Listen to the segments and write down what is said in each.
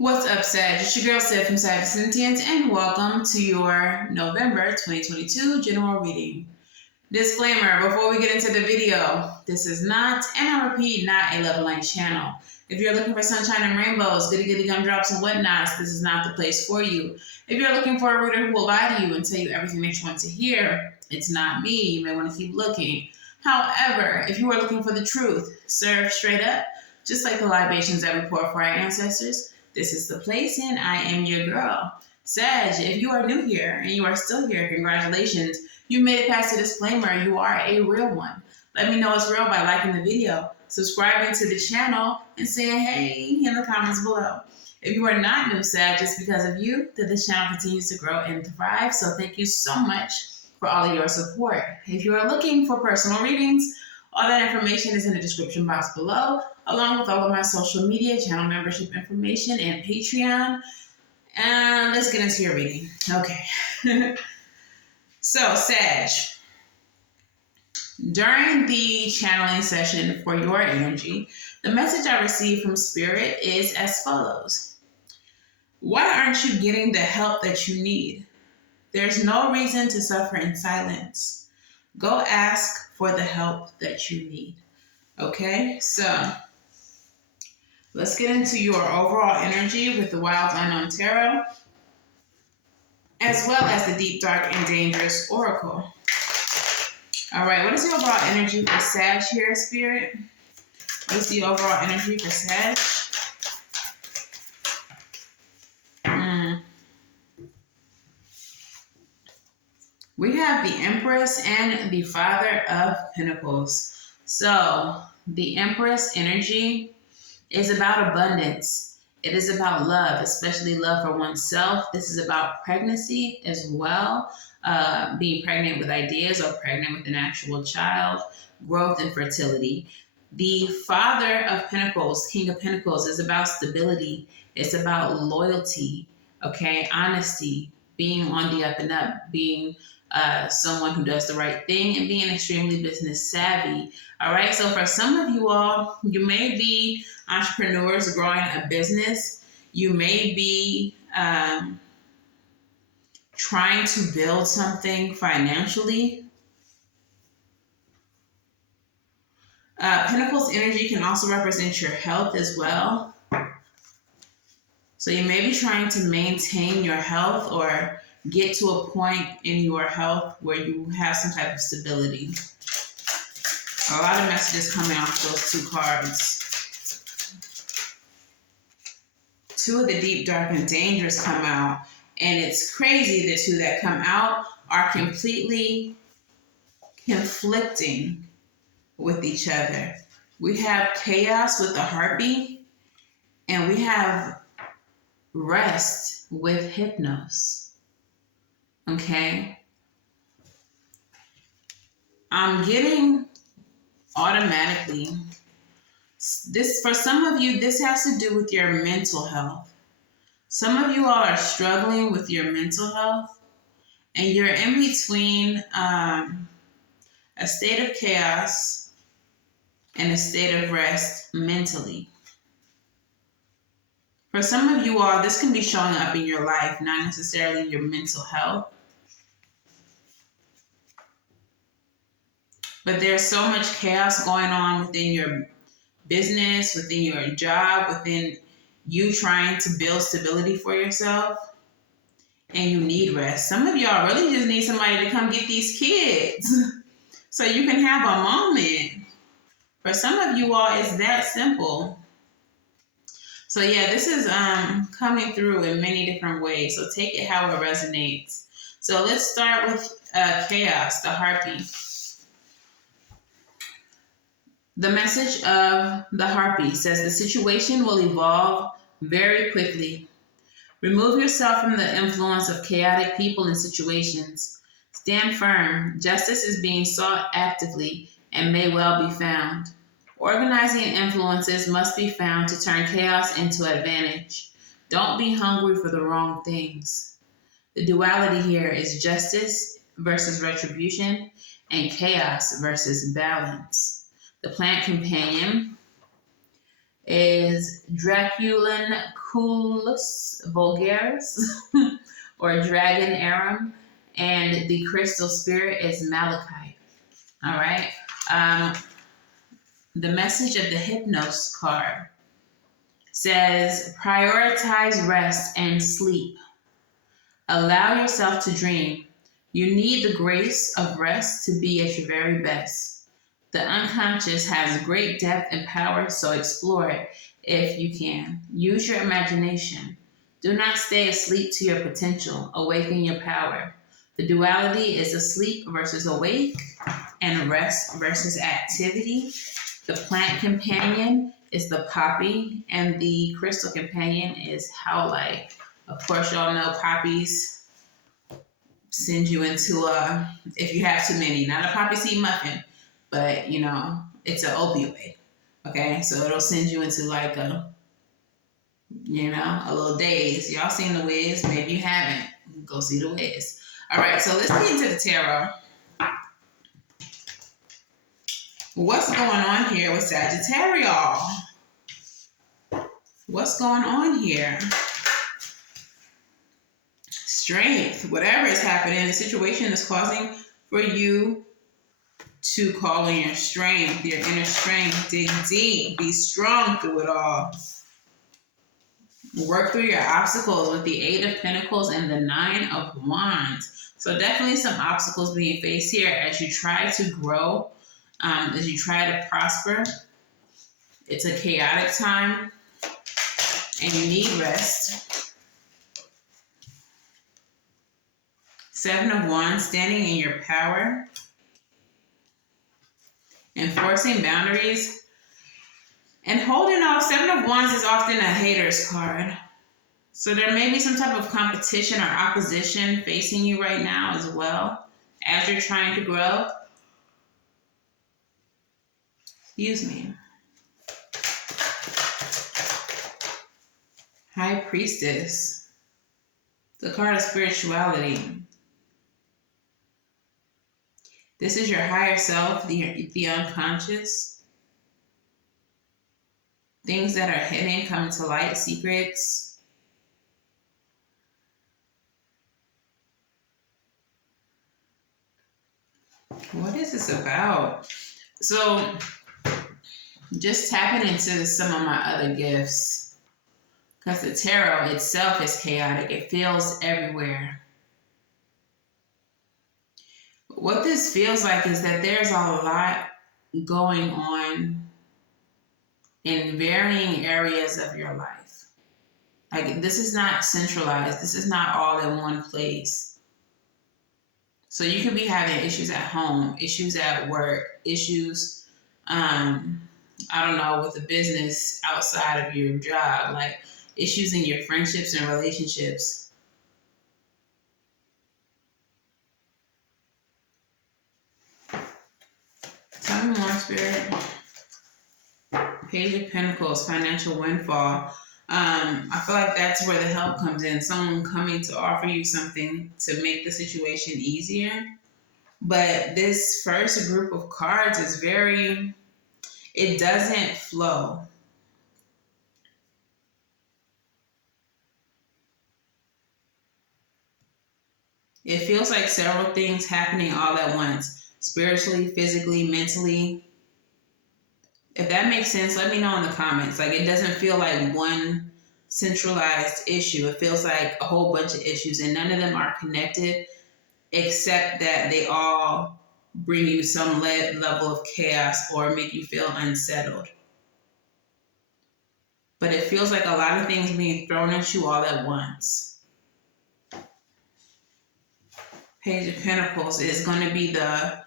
What's up, Sag? It's your girl, Savy from Sentient, and welcome to your November 2022 general reading. Disclaimer, before we get into the video, this is not, and I repeat, not a level line channel. If you're looking for sunshine and rainbows, goody gumdrops and whatnots, this is not the place for you. If you're looking for a reader who will lie to you and tell you everything that you want to hear, it's not me. You may want to keep looking. However, if you are looking for the truth, served straight up, just like the libations that we pour for our ancestors, this is the place, and I am your girl. Sag, if you are new here and you are still here, congratulations. You made it past the disclaimer. You are a real one. Let me know it's real by liking the video, subscribing to the channel, and saying hey in the comments below. If you are not new, Sag, just because of you, that this channel continues to grow and thrive. So thank you so much for all of your support. If you are looking for personal readings, all that information is in the description box below, along with all of my social media, channel membership information, and Patreon. And let's get into your reading. Okay. So, Sag, during the channeling session for your energy, the message I received from Spirit is as follows. Why aren't you getting the help that you need? There's no reason to suffer in silence. Go ask for the help that you need. Okay, so let's get into your overall energy with the Wild Unknown Tarot, as well as the Deep, Dark, and Dangerous Oracle. All right, what is the overall energy for Sag here, Spirit? What is the overall energy for Sag? We have the Empress and the Father of Pentacles. So the Empress energy is about abundance. It is about love, especially love for oneself. This is about pregnancy as well, being pregnant with ideas or pregnant with an actual child, growth and fertility. The Father of Pentacles, King of Pentacles, is about stability. It's about loyalty, okay, honesty, being on the up and up, being someone who does the right thing, and being extremely business savvy. All right, so for some of you all, you may be entrepreneurs growing a business. You may be trying to build something financially. Pentacles energy can also represent your health as well. So you may be trying to maintain your health or get to a point in your health where you have some type of stability. A lot of messages coming off those two cards. Two of the Deep, Dark, and Dangerous come out, and it's crazy the two that come out are completely conflicting with each other. We have Chaos with the Harpy, and we have Rest with Hypnos. Okay? I'm getting automatically, this for some of you, this has to do with your mental health. Some of you all are struggling with your mental health, and you're in between a state of chaos and a state of rest mentally. For some of you all, this can be showing up in your life, not necessarily your mental health. But there's so much chaos going on within your business, within your job, within you trying to build stability for yourself, and you need rest. Some of y'all really just need somebody to come get these kids so you can have a moment. For some of you all, it's that simple. So yeah, this is coming through in many different ways. So take it how it resonates. So let's start with Chaos, the Harpy. The message of the Harpy says the situation will evolve very quickly. Remove yourself from the influence of chaotic people and situations. Stand firm. Justice is being sought actively and may well be found. Organizing influences must be found to turn chaos into advantage. Don't be hungry for the wrong things. The duality here is justice versus retribution and chaos versus balance. The plant companion is Draculinculus vulgaris or Dragon Arum, and the crystal spirit is malachite. All right. The message of the Hypnos card says, prioritize rest and sleep. Allow yourself to dream. You need the grace of rest to be at your very best. The unconscious has great depth and power, so explore it if you can. Use your imagination. Do not stay asleep to your potential. Awaken your power. The duality is asleep versus awake, and rest versus activity. The plant companion is the poppy, and the crystal companion is howlite. Of course, y'all know poppies send you into if you have too many, not a poppy seed muffin, but it's an opioid. Okay, so it'll send you into like a little daze. Y'all seen The Wiz? Maybe you haven't. Go see The Wiz. All right, so let's get into the tarot. What's going on here with Sagittarius? What's going on here? Strength. Whatever is happening, the situation is causing for you to call on your strength, your inner strength. Dig deep. Be strong through it all. Work through your obstacles with the Eight of Pentacles and the Nine of Wands. So definitely some obstacles being faced here as you try to grow, as you try to prosper. It's a chaotic time and you need rest. Seven of Wands, standing in your power. Enforcing boundaries. And holding off. Seven of Wands is often a hater's card. So there may be some type of competition or opposition facing you right now as well as you're trying to grow. Excuse me. High Priestess. The card of spirituality. This is your higher self, the unconscious. Things that are hidden come to light, secrets. What is this about? So, just tapping into some of my other gifts. Because the tarot itself is chaotic. It feels everywhere. What this feels like is that there's a lot going on in varying areas of your life. Like, this is not centralized. This is not all in one place. So you could be having issues at home, issues at work, issues, with a business outside of your job, like issues in your friendships and relationships. Tell me more, Spirit. Page of Pentacles, financial windfall. I feel like that's where the help comes in. Someone coming to offer you something to make the situation easier. But this first group of cards is it doesn't flow. It feels like several things happening all at once. Spiritually, physically, mentally. If that makes sense, let me know in the comments. Like, it doesn't feel like one centralized issue. It feels like a whole bunch of issues, and none of them are connected, except that they all bring you some level of chaos or make you feel unsettled. But it feels like a lot of things being thrown at you all at once. Page of Pentacles is going to be the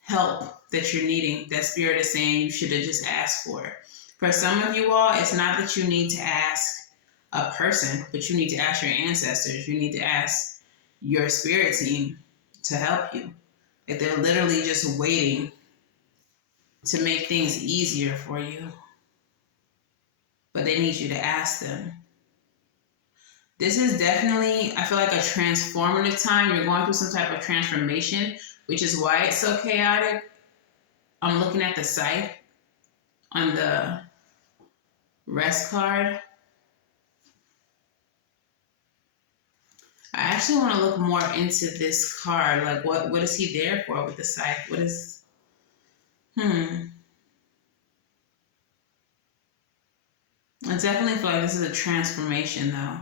help that you're needing, that Spirit is saying you should have just asked for. For some of you all, it's not that you need to ask a person, but you need to ask your ancestors. You need to ask your spirit team to help you. If they're literally just waiting to make things easier for you, but they need you to ask them. This is definitely, I feel like, a transformative time. You're going through some type of transformation, which is why it's so chaotic. I'm looking at the scythe on the Rest card. I actually want to look more into this card. Like, what is he there for with the scythe? What is... I definitely feel like this is a transformation, though.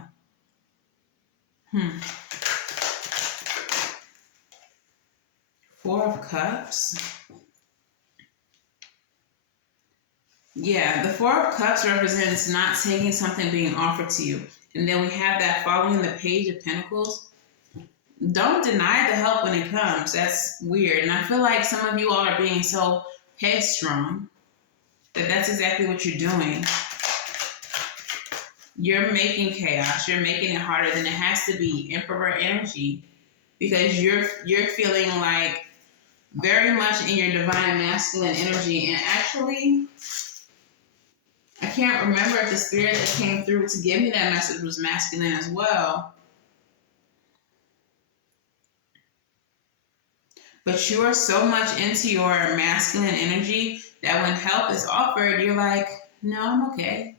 Four of Cups. Yeah, the Four of Cups represents not taking something being offered to you. And then we have that following the Page of Pentacles. Don't deny the help when it comes. That's weird. And I feel like some of you all are being so headstrong that that's exactly what you're doing. You're making chaos. You're making it harder than it has to be. Emperor energy. Because you're feeling like very much in your divine masculine energy. And actually, I can't remember if the spirit that came through to give me that message was masculine as well. But you are so much into your masculine energy that when help is offered, you're like, no, I'm okay.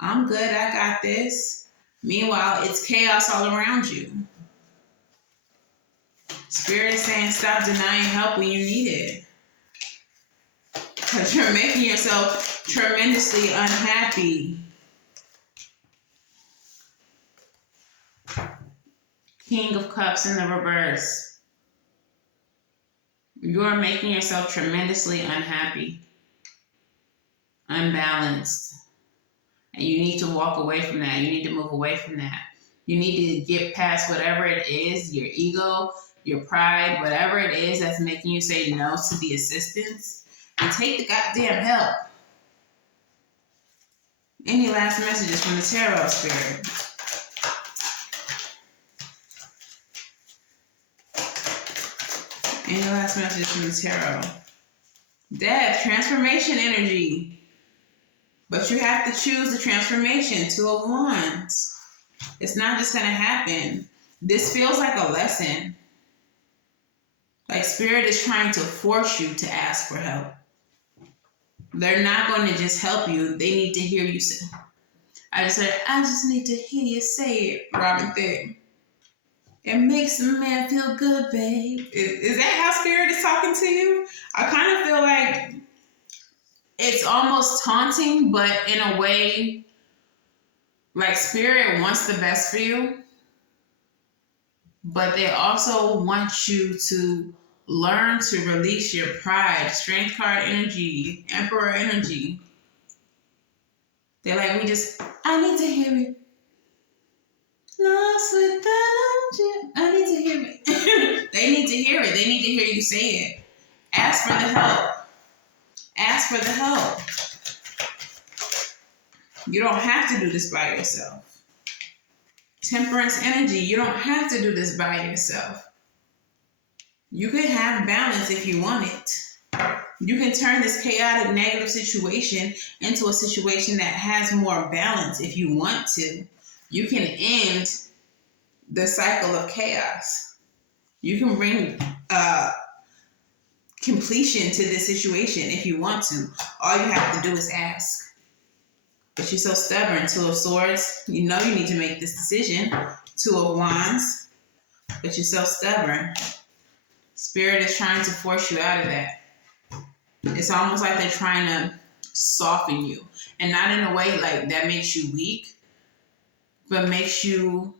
I'm good. I got this. Meanwhile, it's chaos all around you. Spirit is saying stop denying help when you need it. Because you're making yourself tremendously unhappy. King of Cups in the reverse. You're making yourself tremendously unhappy, unbalanced. And you need to walk away from that. You need to move away from that. You need to get past whatever it is, your ego, your pride, whatever it is that's making you say no to the assistance, and take the goddamn help. Any last messages from the Tarot Spirit? Any last messages from the Tarot? Death, transformation energy. But you have to choose the transformation. Two of Wands. It's not just going to happen. This feels like a lesson. Like Spirit is trying to force you to ask for help. They're not going to just help you. They need to hear you say. I just need to hear you say it, Robin Thicke. It makes a man feel good, babe. Is that how Spirit is talking to you? I kind of feel like it's almost taunting, but in a way, like Spirit wants the best for you, but they also want you to learn to release your pride. Strength card energy, Emperor energy. They're like, I need to hear it. Lost without you. I need to hear it. They need to hear it. They need to hear you say it. Ask for the help. Ask for the help. You don't have to do this by yourself. Temperance energy. You don't have to do this by yourself. You can have balance if you want it. You can turn this chaotic, negative situation into a situation that has more balance if you want to. You can end the cycle of chaos. You can bring completion to this situation if you want to. All you have to do is ask. But you're so stubborn. Two of Swords. You know you need to make this decision. Two of Wands. But you're so stubborn. Spirit is trying to force you out of that. It's almost like they're trying to soften you. And not in a way like that makes you weak, but makes you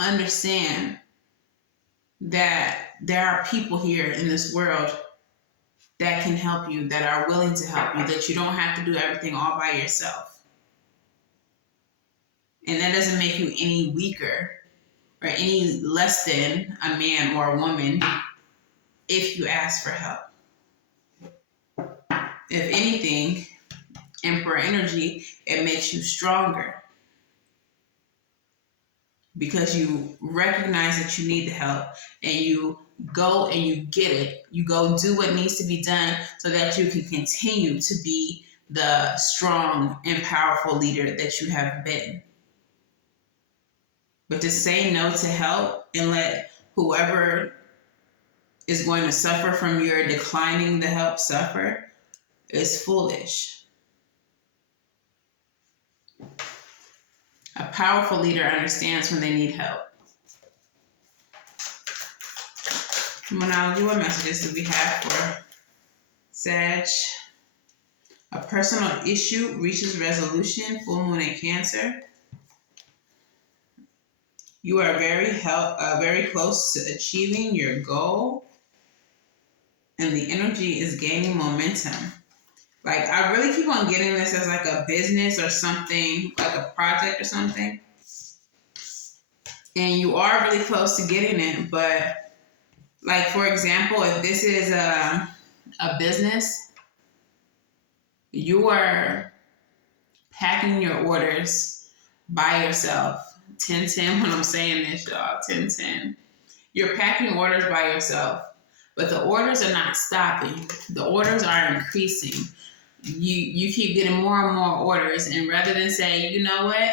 understand that there are people here in this world that can help you, that are willing to help you, that you don't have to do everything all by yourself. And that doesn't make you any weaker or any less than a man or a woman if you ask for help. If anything, Emperor energy, it makes you stronger. Because you recognize that you need the help and you go and you get it. You go do what needs to be done so that you can continue to be the strong and powerful leader that you have been. But to say no to help and let whoever is going to suffer from your declining the help suffer is foolish. A powerful leader understands when they need help. Moonology, what messages do we have for Sag? A personal issue reaches resolution, full moon in Cancer. You are very close to achieving your goal, and the energy is gaining momentum. Like, I really keep on getting this as like a business or something, like a project or something. And you are really close to getting it, but like, for example, if this is a business, you are packing your orders by yourself. 10-10 when I'm saying this, y'all. 10-10. You're packing orders by yourself, but the orders are not stopping. The orders are increasing. You keep getting more and more orders, and rather than say, you know what,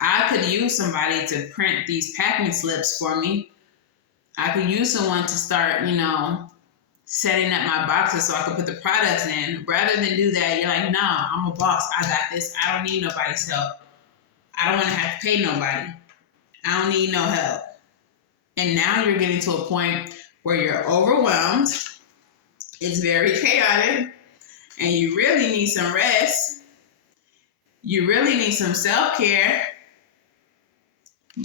I could use somebody to print these packing slips for me. I could use someone to start, setting up my boxes so I can put the products in. Rather than do that, you're like, no, I'm a boss. I got this. I don't need nobody's help. I don't want to have to pay nobody. I don't need no help. And now you're getting to a point where you're overwhelmed. It's very chaotic. And you really need some rest. You really need some self-care.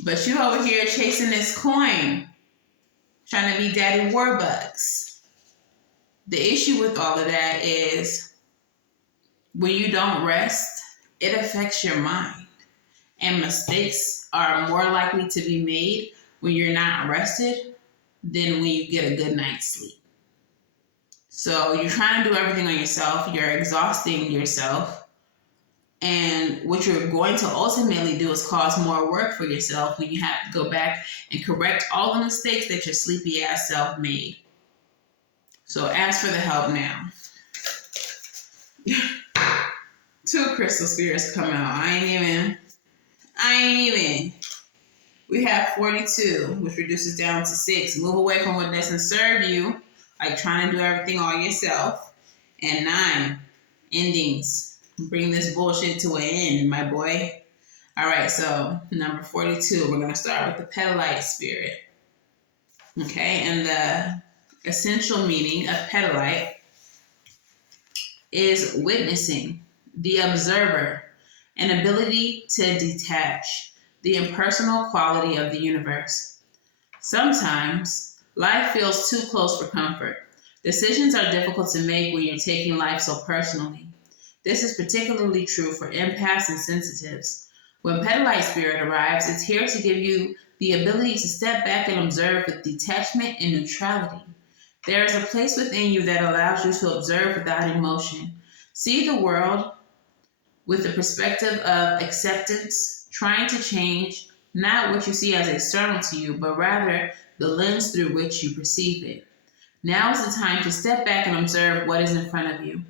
But you over here chasing this coin, trying to be Daddy Warbucks. The issue with all of that is when you don't rest, it affects your mind. And mistakes are more likely to be made when you're not rested than when you get a good night's sleep. So you're trying to do everything on yourself. You're exhausting yourself. And what you're going to ultimately do is cause more work for yourself when you have to go back and correct all the mistakes that your sleepy ass self made. So ask for the help now. 2 crystal spirits come out. I ain't even. We have 42, which reduces down to 6. Move away from what doesn't serve you, like trying to do everything all yourself. And 9, endings. Bring this bullshit to an end, my boy. All right, so number 42, we're going to start with the petalite spirit. Okay, and the essential meaning of petalite is witnessing, the observer, an ability to detach, the impersonal quality of the universe. Sometimes life feels too close for comfort. Decisions are difficult to make when you're taking life so personally. This is particularly true for empaths and sensitives. When petalite spirit arrives, it's here to give you the ability to step back and observe with detachment and neutrality. There is a place within you that allows you to observe without emotion. See the world with the perspective of acceptance, trying to change not what you see as external to you, but rather the lens through which you perceive it. Now is the time to step back and observe what is in front of you.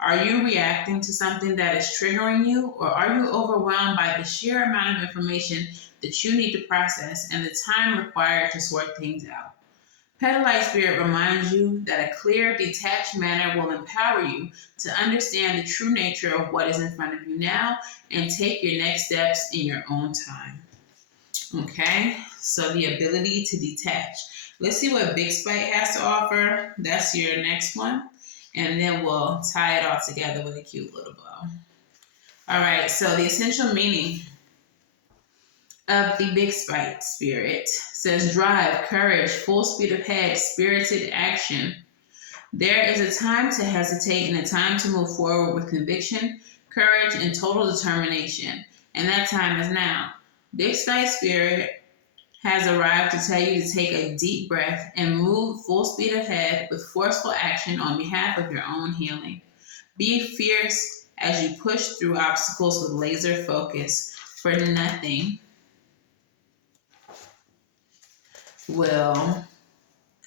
Are you reacting to something that is triggering you, or are you overwhelmed by the sheer amount of information that you need to process and the time required to sort things out? Petalite spirit reminds you that a clear, detached manner will empower you to understand the true nature of what is in front of you now and take your next steps in your own time. Okay, so the ability to detach. Let's see what Big Spite has to offer. That's your next one. And then we'll tie it all together with a cute little bow. All right, so the essential meaning of the Big Spite spirit says drive, courage, full speed ahead, spirited action. There is a time to hesitate and a time to move forward with conviction, courage, and total determination. And that time is now. Big Spite spirit has arrived to tell you to take a deep breath and move full speed ahead with forceful action on behalf of your own healing. Be fierce as you push through obstacles with laser focus, for nothing will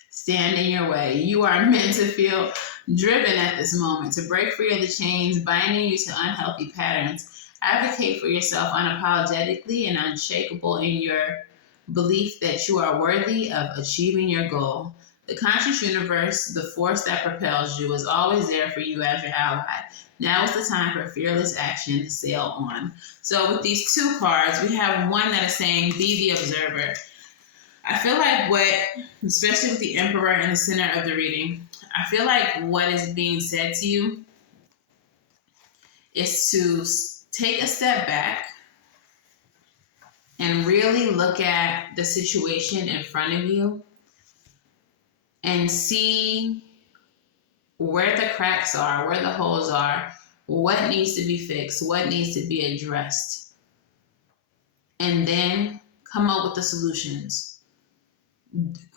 stand in your way. You are meant to feel driven at this moment, to break free of the chains binding you to unhealthy patterns. Advocate for yourself unapologetically and unshakable in your belief that you are worthy of achieving your goal. The conscious universe, the force that propels you, is always there for you as your ally. Now is the time for fearless action to sail on. So with these two cards, we have one that is saying, be the observer. I feel like especially with the Emperor in the center of the reading, I feel like what is being said to you is to take a step back and really look at the situation in front of you and see where the cracks are, where the holes are, what needs to be fixed, what needs to be addressed. And then come up with the solutions.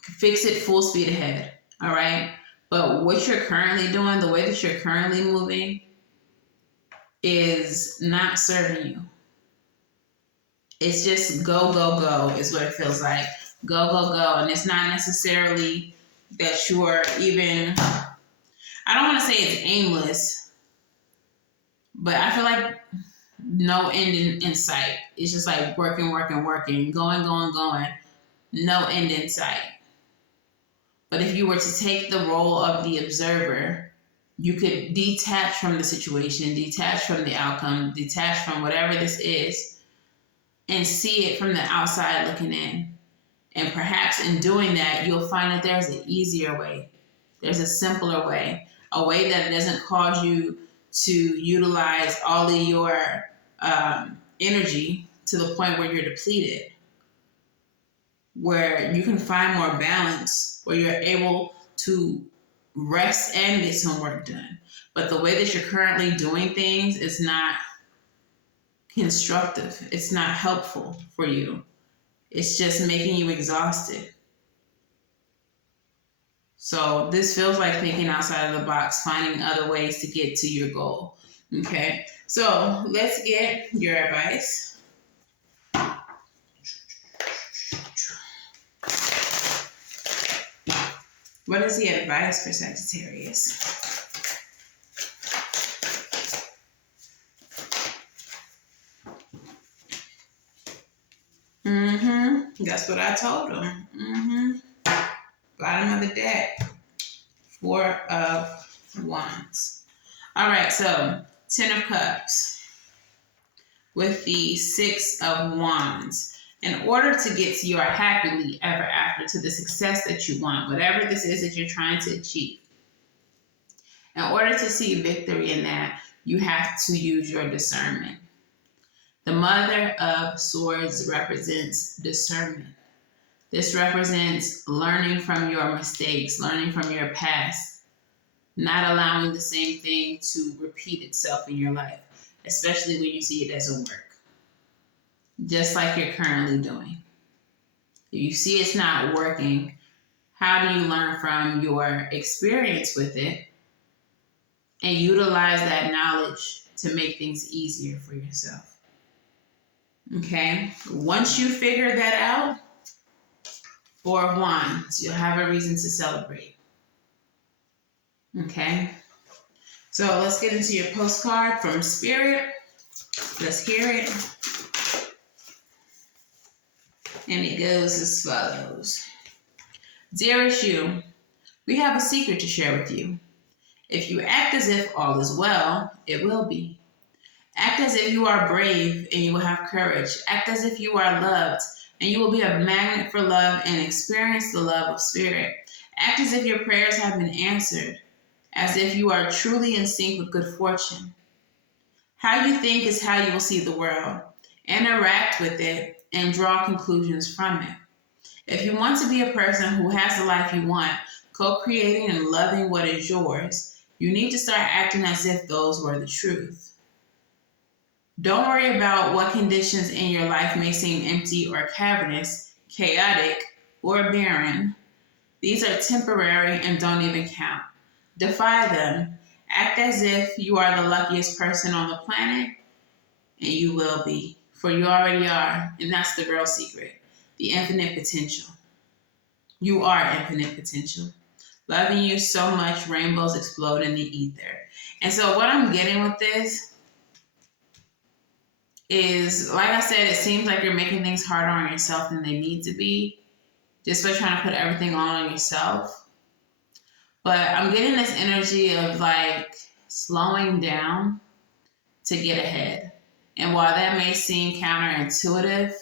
Fix it full speed ahead, all right? But what you're currently doing, the way that you're currently moving, is not serving you. It's just go, go, go is what it feels like. Go, go, go. And it's not necessarily that you're even, I don't want to say it's aimless, but I feel like no end in sight. It's just like working, working, working, going, going, going. No end in sight. But if you were to take the role of the observer, you could detach from the situation, detach from the outcome, detach from whatever this is, and see it from the outside looking in. And perhaps in doing that, you'll find that there's an easier way. There's a simpler way, a way that doesn't cause you to utilize all of your energy to the point where you're depleted, where you can find more balance, where you're able to rest and get some work done. But the way that you're currently doing things is not constructive. It's not helpful for you. It's just making you exhausted. So this feels like thinking outside of the box, finding other ways to get to your goal. Okay, so let's get your advice. What is the advice for Sagittarius? That's what I told him. Bottom of the deck. 4 of Wands. All right, so 10 of Cups with the 6 of Wands. In order to get to your happily ever after, to the success that you want, whatever this is that you're trying to achieve, in order to see victory in that, you have to use your discernment. The Mother of Swords represents discernment. This represents learning from your mistakes, learning from your past, not allowing the same thing to repeat itself in your life, especially when you see it doesn't work, just like you're currently doing. If you see it's not working, how do you learn from your experience with it and utilize that knowledge to make things easier for yourself? Okay, once you figure that out, 4 of Wands, you'll have a reason to celebrate. Okay, so let's get into your postcard from Spirit. Let's hear it. And it goes as follows. Dearest you, we have a secret to share with you. If you act as if all is well, it will be. Act as if you are brave and you will have courage. Act as if you are loved and you will be a magnet for love and experience the love of Spirit. Act as if your prayers have been answered, as if you are truly in sync with good fortune. How you think is how you will see the world. Interact with it and draw conclusions from it. If you want to be a person who has the life you want, co-creating and loving what is yours, you need to start acting as if those were the truth. Don't worry about what conditions in your life may seem empty or cavernous, chaotic, or barren. These are temporary and don't even count. Defy them. Act as if you are the luckiest person on the planet, and you will be, for you already are, and that's the real secret, the infinite potential. You are infinite potential. Loving you so much, rainbows explode in the ether. And so what I'm getting with this is, like I said, it seems like you're making things harder on yourself than they need to be, just by trying to put everything on yourself. But I'm getting this energy of like slowing down to get ahead. And while that may seem counterintuitive,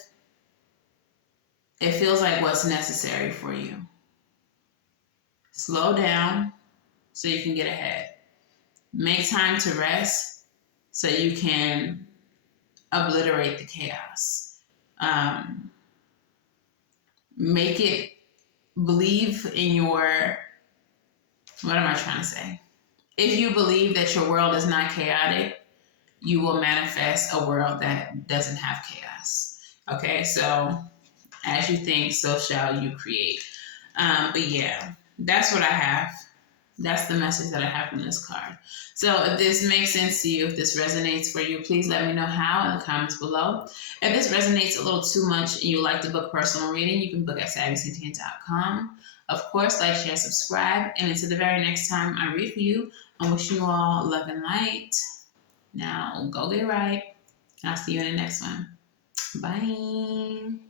it feels like what's necessary for you. Slow down so you can get ahead. Make time to rest so you can obliterate the chaos. Make it believe in your, what am I trying to say? If you believe that your world is not chaotic, you will manifest a world that doesn't have chaos. Okay, so as you think, so shall you create. But yeah, that's what I have. That's the message that I have from this card. So if this makes sense to you, if this resonates for you, please let me know how in the comments below. If this resonates a little too much and you like to book personal reading, you can book at savyreadings.com. Of course, like, share, subscribe. And until the very next time I read for you, I'm wishing you all love and light. Now, go get right. I'll see you in the next one. Bye.